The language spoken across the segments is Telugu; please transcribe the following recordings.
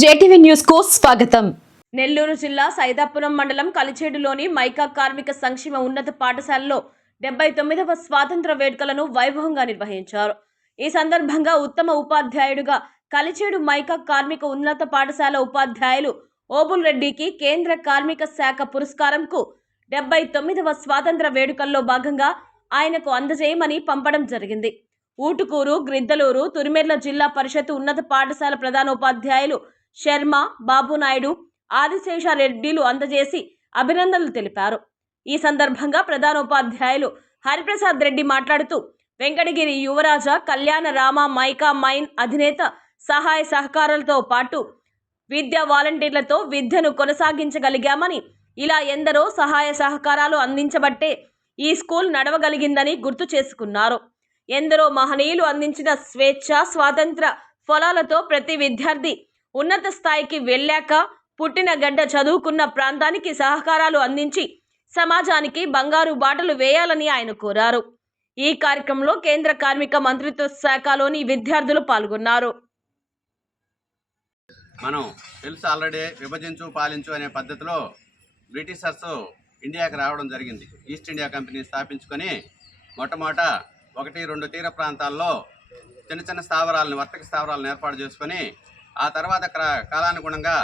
జేటీవీ న్యూస్ కు స్వాగతం. నెల్లూరు జిల్లా సైదాపురం మండలం కలిచేడులోని మైకా కార్మిక సంక్షేమ ఉన్నత పాఠశాలలో 79వ స్వాతంత్ర వేడుకలను వైభవంగా నిర్వహించారు. ఈ సందర్భంగా ఉత్తమ ఉపాధ్యాయుడిగా కలిచేడు మైకా కార్మిక ఉన్నత పాఠశాల ఉపాధ్యాయులు ఓబుల్ రెడ్డికి కేంద్ర కార్మిక శాఖ పురస్కారంకు 79వ స్వాతంత్ర వేడుకల్లో భాగంగా ఆయనకు అందజేయమని పంపడం జరిగింది. ఊటుకూరు, గ్రిద్దలూరు, తురిమెర్ల జిల్లా పరిషత్ ఉన్నత పాఠశాల ప్రధానోపాధ్యాయులు శర్మ, బాబునాయుడు, ఆదిశేషారెడ్డిలు అందజేసి అభినందనలు తెలిపారు. ఈ సందర్భంగా ప్రధానోపాధ్యాయులు హరిప్రసాద్ రెడ్డి మాట్లాడుతూ వెంకటగిరి యువరాజ కళ్యాణ రామ మైకా మైన్ అధినేత సహాయ సహకారాలతో పాటు విద్యా వాలంటీర్లతో విద్యను కొనసాగించగలిగామని, ఇలా ఎందరో సహాయ సహకారాలు అందించబట్టే ఈ స్కూల్ నడవగలిగిందని గుర్తు చేసుకున్నారు. ఎందరో మహనీయులు అందించిన స్వేచ్ఛ, స్వాతంత్ర ఫలాలతో ప్రతి విద్యార్థి ఉన్నత స్థాయికి వెళ్ళాక పుట్టిన గడ్డ చదువుకున్న ప్రాంతానికి సహకారాలు అందించి సమాజానికి బంగారు బాటలు వేయాలని ఆయన కోరారు. ఈ కార్యక్రమంలో కేంద్ర కార్మిక మంత్రిత్వ శాఖలోని విద్యార్థులు పాల్గొన్నారు. మనం తెలుసు ఆల్రెడీ విభజించు పాలించు అనే పద్ధతిలో బ్రిటిషర్స్ ఇండియాకి రావడం జరిగింది. ఈస్ట్ ఇండియా కంపెనీ స్థాపించుకొని మొట్టమొదట 1-2 తీర ప్రాంతాల్లో చిన్న చిన్న స్థావరాలను, వర్తక స్థావరాలను ఏర్పాటు చేసుకొని ఆ తర్వాత కాలానుగుణంగా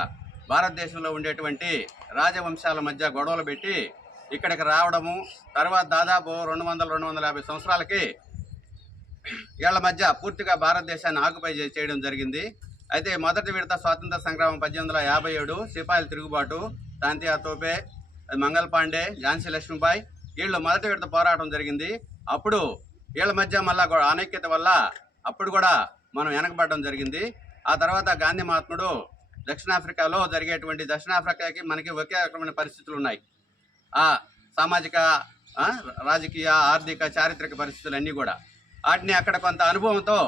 భారతదేశంలో ఉండేటువంటి రాజవంశాల మధ్య గొడవలు పెట్టి ఇక్కడికి రావడము, తర్వాత దాదాపు 200-250 సంవత్సరాలకి వీళ్ళ మధ్య పూర్తిగా భారతదేశాన్ని ఆక్యుపై చేయడం జరిగింది. అయితే మొదటి విడత స్వాతంత్ర సంగ్రామం 1857, సిపాయిల తిరుగుబాటు, తాంతియా తోపే, మంగల్ పాండే, ఝాన్సీ లక్ష్మీబాయి వీళ్ళు మొదటి విడత పోరాటం జరిగింది. అప్పుడు వీళ్ళ మధ్య మళ్ళా అనైక్యత వల్ల అప్పుడు కూడా మనం వెనకబడడం జరిగింది. ఆ తర్వాత గాంధీ మహాత్ముడు దక్షిణాఫ్రికాలో జరిగేటువంటి దక్షిణాఫ్రికాకి మనకి ఒకే రకమైన పరిస్థితులు ఉన్నాయి. ఆ సామాజిక, రాజకీయ, ఆర్థిక, చారిత్రక పరిస్థితులు అన్నీ కూడా వాటిని అక్కడ కొంత అనుభవంతో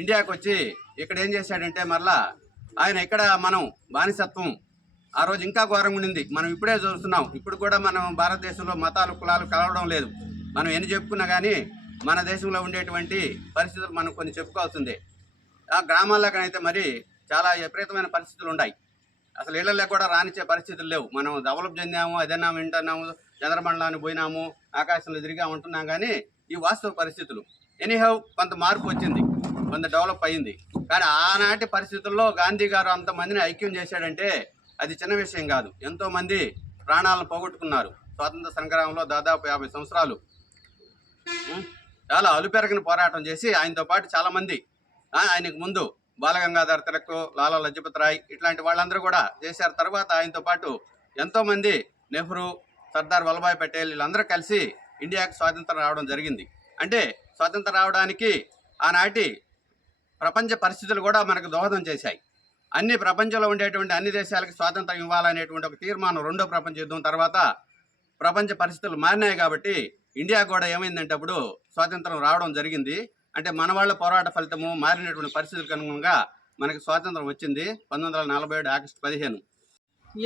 ఇండియాకు వచ్చి ఇక్కడ ఏం చేశాడంటే మరలా ఆయన ఇక్కడ మనం బానిసత్వం ఆ రోజు ఇంకా ఘోరంగా ఉండింది. మనం ఇప్పుడే చూస్తున్నాం. ఇప్పుడు కూడా మనం భారతదేశంలో మతాలు, కులాలు కలవడం లేదు. మనం ఎన్ని చెప్పుకున్నా కానీ మన దేశంలో ఉండేటువంటి పరిస్థితులు మనం కొన్ని చెప్పుకోవాల్సిందే. ఆ గ్రామాల్లోకనైతే మరి చాలా విపరీతమైన పరిస్థితులు ఉన్నాయి. అసలు ఇళ్లలో కూడా రానిచ్చే పరిస్థితులు లేవు. మనం డెవలప్ చెందాము, అదన్నా వింటున్నాము, చంద్రమండలాన్ని పోయినాము, ఆకాశంలో తిరిగా ఉంటున్నాం, కానీ ఈ వాస్తవ పరిస్థితులు ఎనీహౌ కొంత మార్పు వచ్చింది, కొంత డెవలప్ అయ్యింది. కానీ ఆనాటి పరిస్థితుల్లో గాంధీ గారు అంతమందిని ఐక్యం చేశాడంటే అది చిన్న విషయం కాదు. ఎంతోమంది ప్రాణాలను పోగొట్టుకున్నారు స్వాతంత్ర సంగ్రామంలో. దాదాపు 50 సంవత్సరాలు చాలా అలుపెరగిన పోరాటం చేసి ఆయనతో పాటు చాలామంది, ఆయనకు ముందు బాలగంగాధర్ తిలక్, లాలా లజపత్ రాయ్ ఇట్లాంటి వాళ్ళందరూ కూడా చేశారు. తర్వాత ఆయనతో పాటు ఎంతోమంది, నెహ్రూ, సర్దార్ వల్లభాయ్ పటేల్ వీళ్ళందరూ కలిసి ఇండియాకి స్వాతంత్రం రావడం జరిగింది. అంటే స్వాతంత్రం రావడానికి ఆనాటి ప్రపంచ పరిస్థితులు కూడా మనకు దోహదం చేశాయి. అన్ని ప్రపంచంలో ఉండేటువంటి అన్ని దేశాలకు స్వాతంత్రం ఇవ్వాలనేటువంటి ఒక తీర్మానం రెండో ప్రపంచ యుద్ధం తర్వాత ప్రపంచ పరిస్థితులు మారినాయి. కాబట్టి ఇండియా కూడా ఏమైందంటే అప్పుడు స్వాతంత్రం రావడం జరిగింది. అంటే మన వాళ్ళ పోరాట ఫలితము, మారినటువంటి పరిస్థితులకు అనుగుణంగా మనకి స్వాతంత్రం వచ్చింది 1947 ఆగస్టు 15.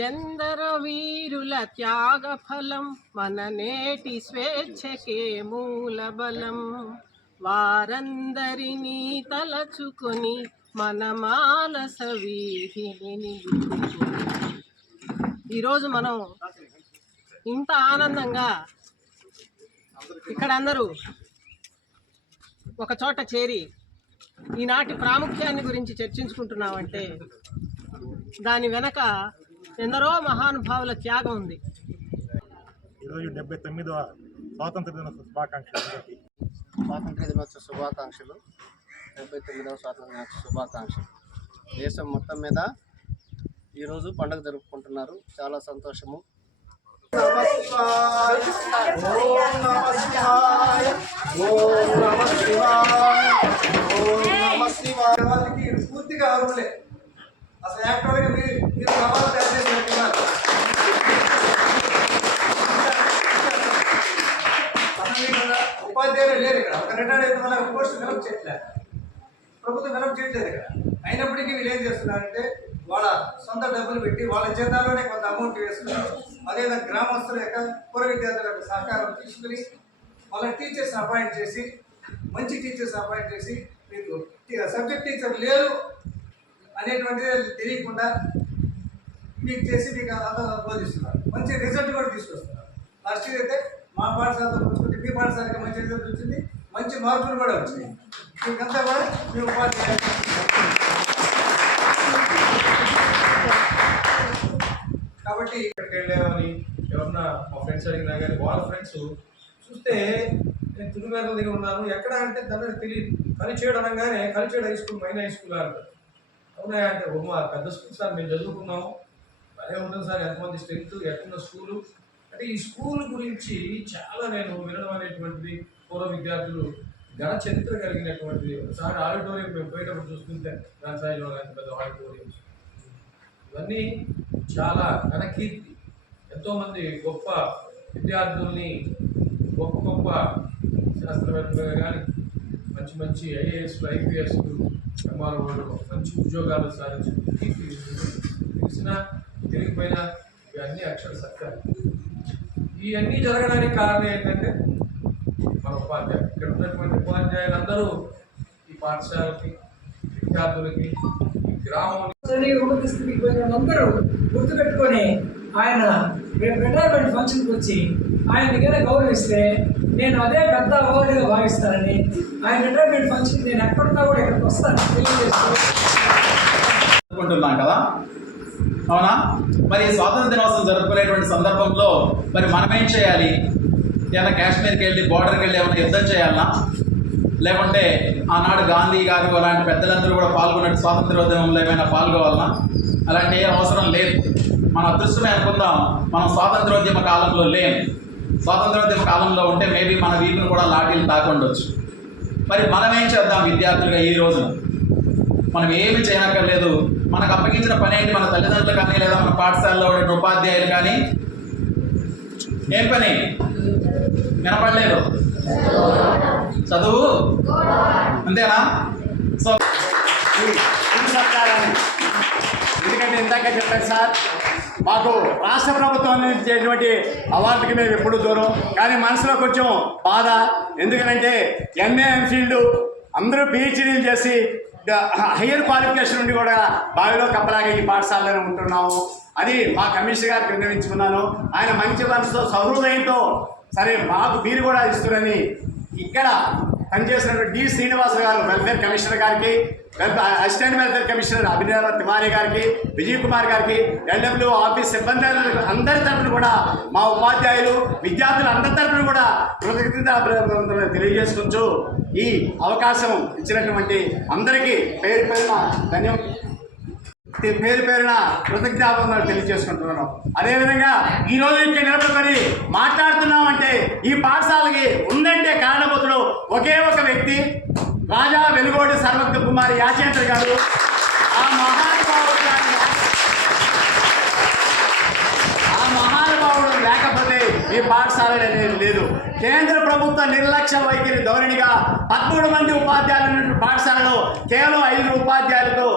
ఎందరో వీరుల త్యాగ ఫలం మన నేటి స్వేచ్ఛకే మూల బలం, వారందరినీ తలచుకొని మన మానస వీధిని. ఈరోజు మనం ఇంత ఆనందంగా ఇక్కడ అందరూ ఒక చోట చేరి ఈనాటి ప్రాముఖ్యాన్ని గురించి చర్చించుకుంటున్నామంటే దాని వెనక ఎందరో మహానుభావుల త్యాగం ఉంది. ఈరోజు 79వ స్వాతంత్ర దినోత్సవ శుభాకాంక్షలు. స్వాతంత్ర దినోత్సవ శుభాకాంక్షలు. 79వ స్వాతంత్ర దినోత్సవ శుభాకాంక్షలు. దేశం మొత్తం మీద ఈరోజు పండుగ జరుపుకుంటున్నారు. చాలా సంతోషము. పూర్తిగా అర్హులే. అసలు యాక్చువల్గా మీరు సవాలు తయారు చేసినట్టున్నారు. ఉపాధ్యాయులు లేరు ఇక్కడ. ఒక రిటైర్డ్ అయిన వల్ల పోస్ట్ ఫిలప్ చేయట్లేదు, ప్రభుత్వం ఫిలప్ చేయట్లేదు ఇక్కడ. అయినప్పటికీ వీళ్ళు ఏం చేస్తున్నారంటే వాళ్ళ సొంత డబ్బులు పెట్టి వాళ్ళ జీతాల్లోనే కొంత అమౌంట్ వేసుకున్నారు. అదేవిధంగా గ్రామస్తుల యొక్క పూర్వ విద్యార్థుల యొక్క సహకారం తీసుకుని వాళ్ళ టీచర్స్ అపాయింట్ చేసి, మంచి టీచర్స్ అపాయింట్ చేసి, మీకు సబ్జెక్ట్ టీచర్ లేరు అనేటువంటిది తెలియకుండా మీకు చేసి మీకు అంతా బోధిస్తున్నారు. మంచి రిజల్ట్ కూడా తీసుకొస్తున్నారు. లాస్ట్ ఇయర్ అయితే మా పాఠశాలతో పోల్చుకుంటే మీ పాఠశాలకి మంచి రిజల్ట్ వచ్చింది, మంచి మార్కులు కూడా వచ్చినాయి. మీకంతా కూడా మీ ఉపాధ్యాయులు కాబట్టి ఇక్కడికి వెళ్ళామని ఎవరన్నా మా ఫ్రెండ్స్ అడిగినా కానీ వాళ్ళ ఫ్రెండ్స్ చూస్తే నేను తునివేల దగ్గర ఉన్నాను ఎక్కడ అంటే దాని తెలియదు. కలిచేడు అనగానే కలిచేడు high school main high school అంటారు. అవునా అంటే మా పెద్ద స్కూల్ సార్ మేము చదువుకున్నాము, అదే ఉంటుంది సార్, ఎంతమంది స్ట్రెంత్, ఎక్కడున్న స్కూలు అంటే ఈ స్కూల్ గురించి చాలా నేను వినడం అనేటువంటిది. పూర్వ విద్యార్థులు ఘన చరిత్ర కలిగినటువంటిది. ఒకసారి ఆడిటోరియం మేము పోయేటప్పుడు చూస్తుంటే దాని స్థాయిలో పెద్ద ఆడిటోరియం, ఇవన్నీ చాలా ఘనకీర్తి. ఎంతోమంది గొప్ప విద్యార్థుల్ని గొప్ప గొప్ప శాస్త్రవేత్తలుగా కానీ మంచి మంచి ఐఏఎస్లు, ఐపీఎస్లు, ఎంఆర్ఓలు మంచి ఉద్యోగాలు సాధించి తెలిసినా తెలియకపోయినా ఇవన్నీ అక్షర సత్యాలు. ఇవన్నీ జరగడానికి కారణం ఏంటంటే మన ఉపాధ్యాయులు. ఇక్కడ ఉన్నటువంటి ఉపాధ్యాయులందరూ ఈ పాఠశాలకి, విద్యార్థులకి, ఈ గ్రామం ఉన్నత స్థితికి పోయిన అందరూ గుర్తుపెట్టుకొని ఆయన రేపు రిటైర్మెంట్ ఫంక్షన్కి వచ్చి ఆయన దగ్గర గౌరవిస్తే నేను అదే పెద్ద అవార్డుగా భావిస్తానని ఆయన రిటైర్మెంట్ ఫంక్షన్ నేను ఎక్కడున్నా కూడా ఇక్కడికి వస్తాను తెలియజేసుకుంటున్నాం కదా. అవునా? మరి స్వాతంత్ర దినోత్సవం జరుపుకునేటువంటి సందర్భంలో మరి మనం ఏం చేయాలి? ఏమైనా కాశ్మీర్కి వెళ్ళి బోర్డర్కి వెళ్ళి ఏమైనా యుద్ధం చేయాలన్నా, లేకుంటే ఆనాడు గాంధీ గారు అలాంటి పెద్దలందరూ కూడా పాల్గొన్నట్టు స్వాతంత్రోద్యమంలో ఏమైనా పాల్గొవాలన్నా? అలాంటి ఏ అవసరం లేదు. మన అదృష్టమే అనుకుందాం, మనం స్వాతంత్రోద్యమ కాలంలో లేము. స్వాతంత్రోద్యమ కాలంలో ఉంటే మేబీ మన వీపును కూడా లాఠీలు తాకుండొచ్చు. మరి మనం ఏం చేద్దాం విద్యార్థులుగా ఈ రోజున? మనం ఏమి చేయనక్కర్లేదు. మనకు అప్పగించిన పని ఏంటి? మన తల్లిదండ్రులు కానీ లేదా మన పాఠశాలలో ఉండే ఉపాధ్యాయులు కానీ ఏం పని? వినపడలేదు. చదువు అంతేనా? సో ఎందుకంటే ఇందాక చెప్పారు సార్, మాకు రాష్ట్ర ప్రభుత్వం అందించేటువంటి అవార్డుకి మేము ఎప్పుడు దూరం, కానీ మనసులో కొంచెం బాధ. ఎందుకంటే ఎంఏ, ఎంఫీల్డ్ అందరూ పిహెచ్డీలు చేసి హయ్యర్ క్వాలిఫికేషన్ నుండి కూడా బావిలో కప్పలాగా ఈ పాఠశాలలో ఉంటున్నాము. అది మా కమిషనర్ గారికి విన్నవించుకున్నాను. ఆయన మంచి మనసుతో, సహృదయంతో సరే మాకు మీరు కూడా ఇస్తున్నారని ఇక్కడ పనిచేసినటువంటి డి శ్రీనివాస గారు వెల్ఫేర్ కమిషనర్ గారికి, అసిస్టెంట్ వెల్ఫేర్ కమిషనర్ అభినవ తివారీ గారికి, విజయ్ కుమార్ గారికి, ఎల్డబ్ల్యూ ఆఫీస్ సిబ్బంది అందరి తరఫున కూడా, మా ఉపాధ్యాయులు, విద్యార్థులు అందరి తరఫున కూడా కృతజ్ఞతలు తెలియజేసుకుంటూ ఈ అవకాశం ఇచ్చినటువంటి అందరికీ పేరు పేరున కృతజ్ఞతలు తెలియజేసుకుంటున్నాను. అదేవిధంగా ఈరోజు ఇక్కడ నిలబడి మాట్లాడుతున్నామంటే ఈ పాఠశాలకి ఉందంటే కారణభూతుడు ఒకే ఒక వ్యక్తి, రాజా వెలుగోడి సర్వజ్ఞ కుమారి యాచేంద్ర గారు. ఆ మహానుభావుడు లేకపోతే ఈ పాఠశాల అనేది లేదు. కేంద్ర ప్రభుత్వ నిర్లక్ష్య వైఖరి ధోరణిగా 13 మంది ఉపాధ్యాయులు పాఠశాలలో కేవలం 5 ఉపాధ్యాయులతో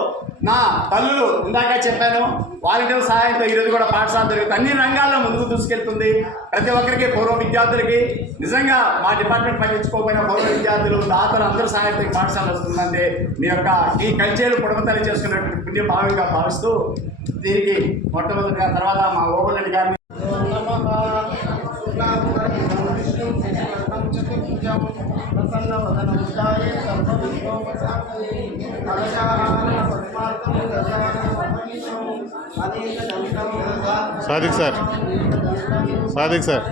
నా తల్లులు ఇందాక చెప్పాను, వాలంటీర్ సహాయంతో ఈరోజు కూడా పాఠశాల జరుగుతుంది. అన్ని రంగాల్లో ముందుకు దూసుకెళ్తుంది. ప్రతి ఒక్కరికి, పూర్వ విద్యార్థులకి, నిజంగా మా డిపార్ట్మెంట్ పట్టించుకోకపోయినా పూర్వ విద్యార్థులు, దాతలు అందరూ సహాయంతో ఈ పాఠశాల వస్తుందంటే మీ యొక్క ఈ కల్చర్లు పుడమతల్లి చేసుకున్నటువంటి పుణ్య భావంగా భావిస్తూ దీనికి మొట్టమొదటిగా తర్వాత మా ఓబులరెడ్డి గారిని సాదిక్ సార్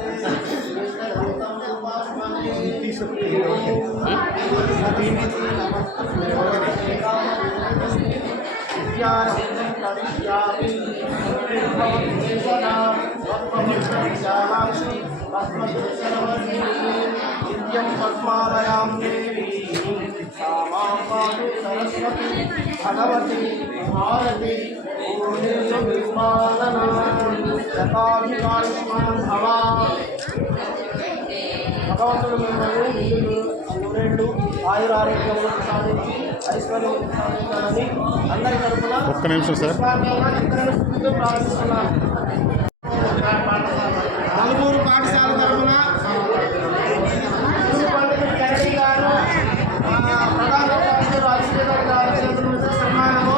పద్మాలయాం దేవి సరస్వతి భగవతి భారతి భగవంతుడు మిమ్మల్ని నిధులు, నూరేళ్ళు ఆయురారోగ్యంలో సాధించి ఐశ్వర్యం సాధించాలని అందరి తరఫున ఒక్క నిమిషం సార్ ప్రారంభిస్తున్నాను. నలుగురు పాఠశాల తరఫున కరణి గారు, ప్రధాన ఉపాధ్యాయులు, అధికారులు గారు సన్మానము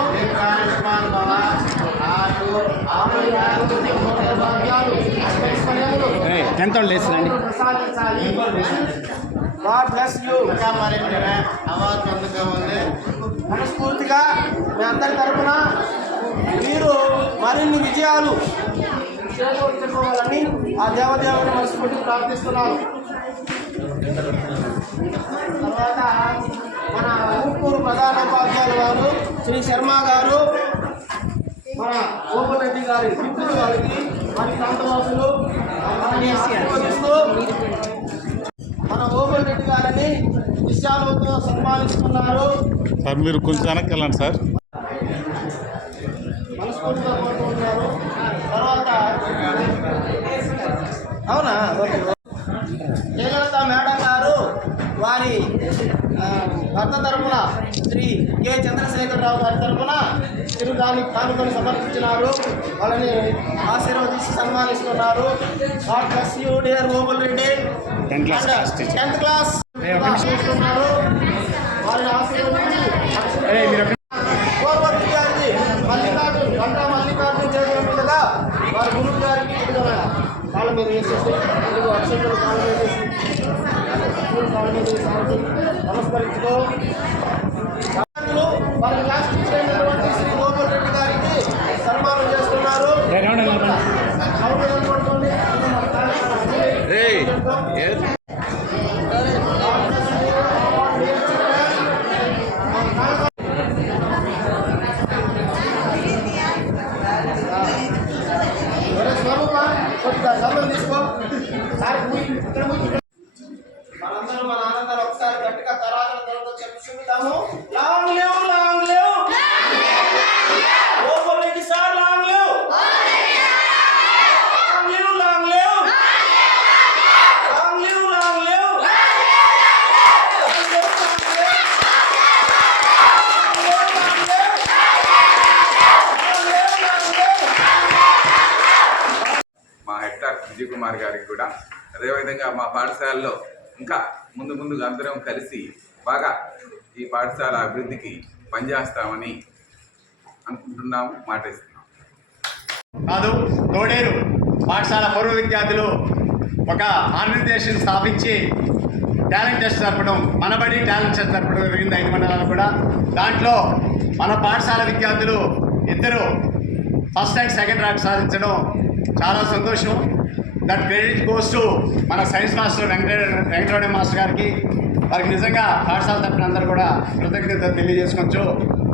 టెన్త్ వాళ్ళు వేస్తారండి. ప్రసాదించాలి. God bless you. అవార్డు పొందుకోవాలి. మనస్ఫూర్తిగా మీ అందరి తరఫున మీరు మరిన్ని విజయాలు చేకూర్చుకోవాలని ఆ దేవదేవుని మనస్ఫూర్తి ప్రార్థిస్తున్నాను. తర్వాత మన ఊపూరు ప్రధానోపాధ్యాయులు గారు శ్రీ శర్మ గారు, మన ఓపల్ రెడ్డి గారి మిత్రులు గారికి, మరి ప్రాంతవాసులు ఆశీర్వదిస్తూ మన ఓపల్ రెడ్డి గారిని విషయాలతో సన్మానిస్తున్నారు. సార్ మీరు కొంచెం వెనక్కి వెళ్ళండి సార్. మనస్ఫూర్తిగా కోరుకుంటున్నారు. తర్వాత అవునా జయలలిత మేడం గారు వారి భర్త తరఫున శ్రీ కె చంద్రశేఖరరావు గారి తరఫున తిరుగాని కానుకలు సమర్పించినారు. వాళ్ళని ఆశీర్వదించి సన్మానిస్తున్నారు. God bless you dear Obul Reddy. 10th class చూస్తున్నారు. వారిని ఆశీర్వదించి పూర్వ విద్యార్థి మల్లికార్జున్ గంటా మల్లికార్జున్ చేతుల మీదుగా వారి గురువు గారికి కాళ్ళ మీద వేసేసి అక్షంతలు కాళ్ళ మీద వేసి నమస్కరించుకో. వారి క్లాస్ టీచర్ అయినటువంటి శ్రీ గోపాల్ రెడ్డి గారికి సన్మానం చేస్తున్నారు. మనందరూ మన ఆనందాలు ఒకసారి గట్టిగా తరాగల ధరతో చెప్పుకుంటాము. Long live, long live Opal Reddy sir, long live, long live, long live, long live, long live. మా హెడ్ డాక్టర్ విజయ్ కుమార్ గారికి కూడా, అదేవిధంగా మా పాఠశాలలో ఇంకా ముందుగా అందరం కలిసి బాగా ఈ పాఠశాల అభివృద్ధికి పనిచేస్తామని అనుకుంటున్నాము, మాటిస్తున్నాం. కాదు, తోడేరు పాఠశాల పూర్వ విద్యార్థులు ఒక ఆర్గనైజేషన్ స్థాపించి టాలెంట్ టెస్ట్ జరపడం, మనబడి టాలెంట్ టెస్ట్ జరపడం జరిగింది 5 మండలాలు కూడా. దాంట్లో మన పాఠశాల విద్యార్థులు 2 ఫస్ట్ అండ్ సెకండ్ ర్యాంక్ సాధించడం చాలా సంతోషం. దట్ క్రెడిట్ గోస్ టు మన సైన్స్ మాస్టర్ వెంకటరమణ మాస్టర్ గారికి. వారికి నిజంగా పాఠశాల తరపున అందరూ కూడా కృతజ్ఞత తెలియజేసుకోవచ్చు.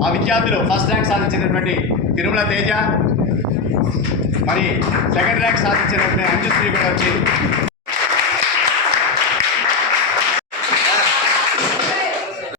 ఆ విద్యార్థులు ఫస్ట్ ర్యాంక్ సాధించినటువంటి తిరుమల తేజ, మరి సెకండ్ ర్యాంక్ సాధించినటువంటి అంజుశ్రీ కూడా వచ్చి